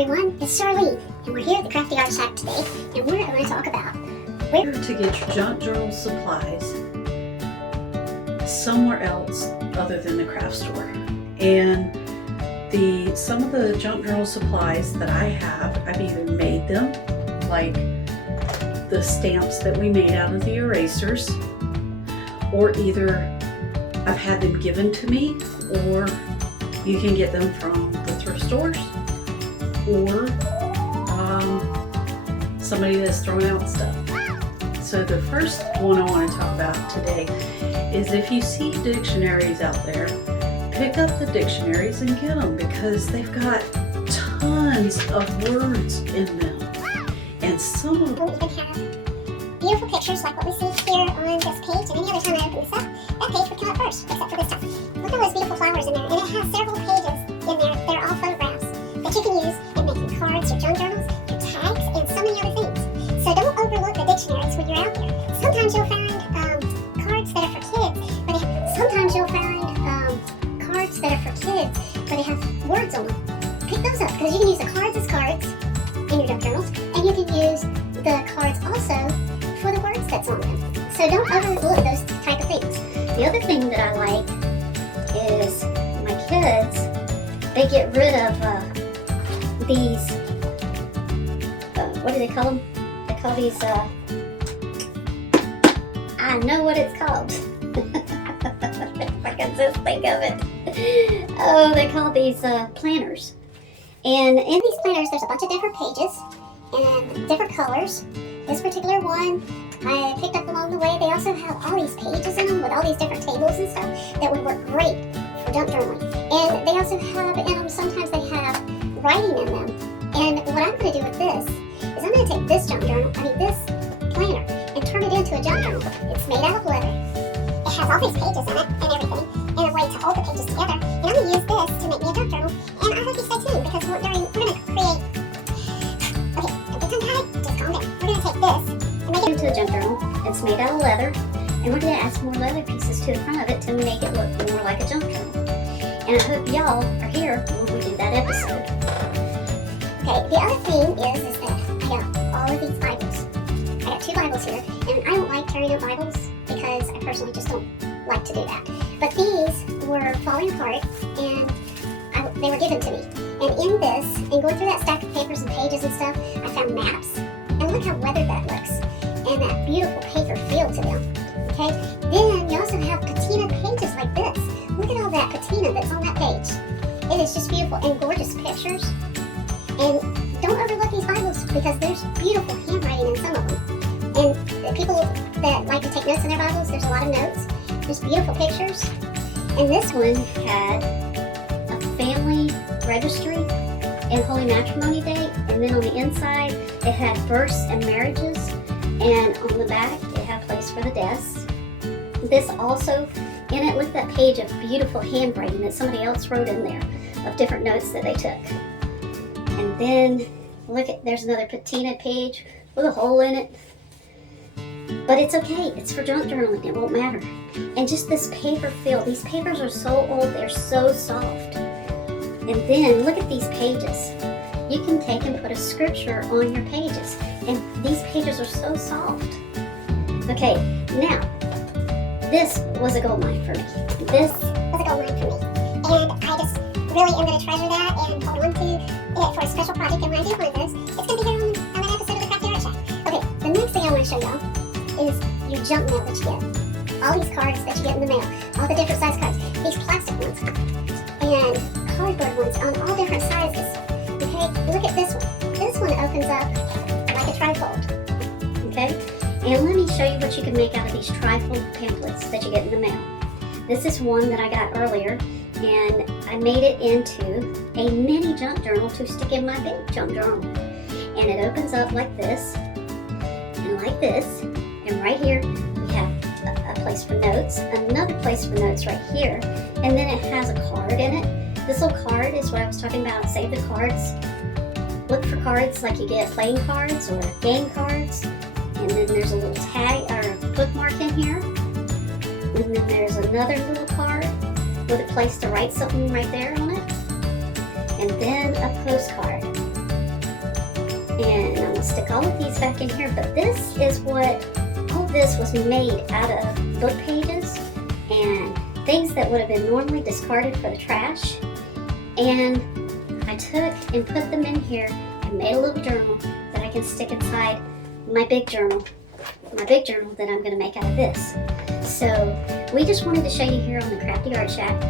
everyone, it's Charlene, and we're here at the Crafty Art Shack today, and we're going to talk about where to get your junk journal supplies somewhere else other than the craft store. And some of the junk journal supplies that I have, I've either made them, like the stamps that we made out of the erasers, or either I've had them given to me, or you can get them from the thrift stores, or somebody that's throwing out stuff. So the first one I want to talk about today is if you see dictionaries out there, pick up the dictionaries and get them, because they've got tons of words in them. And some of them even have beautiful pictures like what we see here on this page, and any other time I open this up, that page would come up first, except for this time. Look at those beautiful flowers in there, and it has several pages in there. They're all photographs that you can use in making cards, your junk journals, your tags, and so many other things. So don't overlook the dictionaries when you're out there. Sometimes you'll find cards that are for kids, but sometimes you'll find cards that are for kids, but they have words on them. Pick those up, because you can use the cards as cards in your junk journals, and you can use the cards also for the words that's on them. So don't overlook those type of things. The other thing that I like is my kids, they get rid of these, what do they call them? They call these, I know what it's called. If I can just think of it. Oh, they call these planners. And in these planners, there's a bunch of different pages and different colors. This particular one I picked up along the way. They also have all these pages in them with all these different tables and stuff that would work great for junk journaling. And they also have in them, sometimes they have writing in them. And what I'm going to do with this is I'm going to take this this planner, and turn it into a junk journal. It's made out of leather. It has all these pages in it and everything, and a way to hold the pages together. And I'm going to use this to make me a junk journal. And I hope you stay tuned, because we're going to create... Okay, if it's untied, just calm down. We're going to take this and make it into a junk journal. It's made out of leather, and we're going to add some more leather pieces to the front of it to make it look more like a junk journal. And I hope y'all are here when we do that episode. Okay, the other thing is that I got all of these Bibles. I got 2 Bibles here, and I don't like carrying out Bibles because I personally just don't like to do that. But these were falling apart, and they were given to me. And in this, and going through that stack of papers and pages and stuff, I found maps. And look how weathered that looks. And that beautiful paper feel to them. Okay? Then you also have patina pages like this. Look at all that patina that's on that page. It is just beautiful and gorgeous pictures. And don't overlook these Bibles, because there's beautiful handwriting in some of them. And the people that like to take notes in their Bibles, there's a lot of notes. There's beautiful pictures. And this one had a family registry and holy matrimony date. And then on the inside, it had births and marriages. And on the back, it had a place for the deaths. This also, in it, look at that page of beautiful handwriting that somebody else wrote in there of different notes that they took. And then, look at, there's another patina page with a hole in it. But it's okay, it's for junk journaling, it won't matter. And just this paper feel, these papers are so old, they're so soft. And then, look at these pages. You can take and put a scripture on your pages. And these pages are so soft. Okay, now, this was a gold mine for me. This was a gold mine for me. And I just really am going to treasure that and hold on to it for a special project. And when I do one of those, it's going to be here on an episode of the Crafty Art Shack. Okay, the next thing I want to show y'all is your junk mail that you get. All these cards that you get in the mail, all the different size cards, these plastic ones, and cardboard ones on all different sizes. Okay, look at this one. This one opens up like a trifold. Okay, and let me show you what you can make out of these trifold pamphlets that you get in the mail. This is one that I got earlier, and I made it into a mini junk journal to stick in my big junk journal. And it opens up like this, and like this, and right here we have a place for notes, another place for notes right here, and then it has a card in it. This little card is what I was talking about, save the cards. Look for cards like you get playing cards or game cards, and then there's a little tag or a bookmark in here, and then there's another little card with a place to write something right there on it, and then a postcard. And I'm gonna stick all of these back in here, but this is what, all of this was made out of book pages and things that would have been normally discarded for the trash. And I took and put them in here and made a little journal that I can stick inside my big journal that I'm gonna make out of this. So we just wanted to show you here on the Crafty Art Shack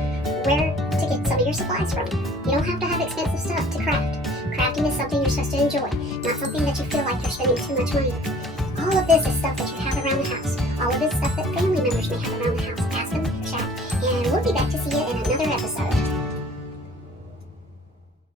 where to get some of your supplies from. You don't have to have expensive stuff to craft. Crafting is something you're supposed to enjoy, not something that you feel like you're spending too much money on. All of this is stuff that you have around the house. All of this stuff that family members may have around the house. Ask them, chat, and we'll be back to see you in another episode.